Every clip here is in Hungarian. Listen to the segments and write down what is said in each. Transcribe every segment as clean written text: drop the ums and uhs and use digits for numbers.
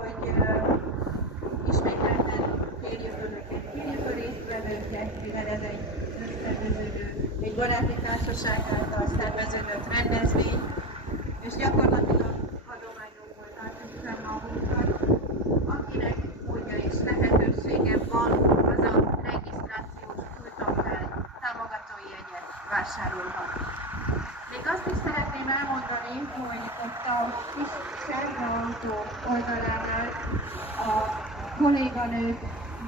hogy ismételten kérjük Önöket, kérjük a résztvevőket, mivel ez egy összerveződő, egy baráti társaság által szerveződött rendezvény, és gyakorlatilag adományokból tartjuk fenn magunkat. Akinek módja és lehetősége van, az a regisztrációs pulton fel támogatói jegyet vásárolhat. Még azt is szeretném elmondani, hogy ott a kis sárga autó oldalánál a kolléganők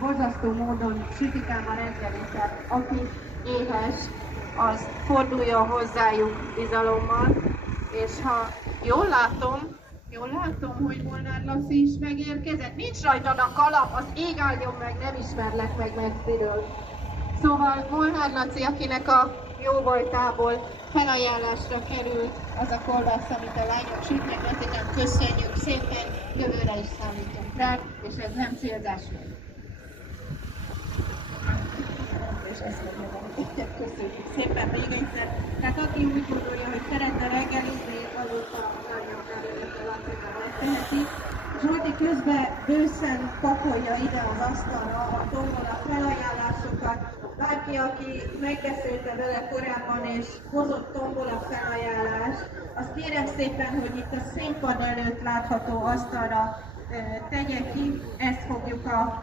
borzasztó módon sütik ám a reggelit. Aki éhes, az forduljon hozzájuk bizalommal, és ha jól látom, hogy Molnár Laci is megérkezett. Nincs rajtad a kalap, az ég áldjon meg, nem ismerlek meg messziről. Szóval Molnár Laci, akinek a jó voltából felajánlásra került az a kolbász, amit a lányok sütnek, nekik köszönjük szépen, jövőre is számítunk rá, és ez nem célzás. És ezt mondom, köszönjük szépen még egyszer. Tehát aki úgy gondolja, hogy szeretne reggelizni, azóta a lányok előtt a Lacival megteheti. Zsolti közben bőszen pakolja ide az asztalra a tombola felajánlásokat. Bárki, aki megbeszélte vele korábban és hozott tombola felajánlást, azt kérem szépen, hogy itt a színpad előtt látható asztalra tegye ki, ezt fogjuk a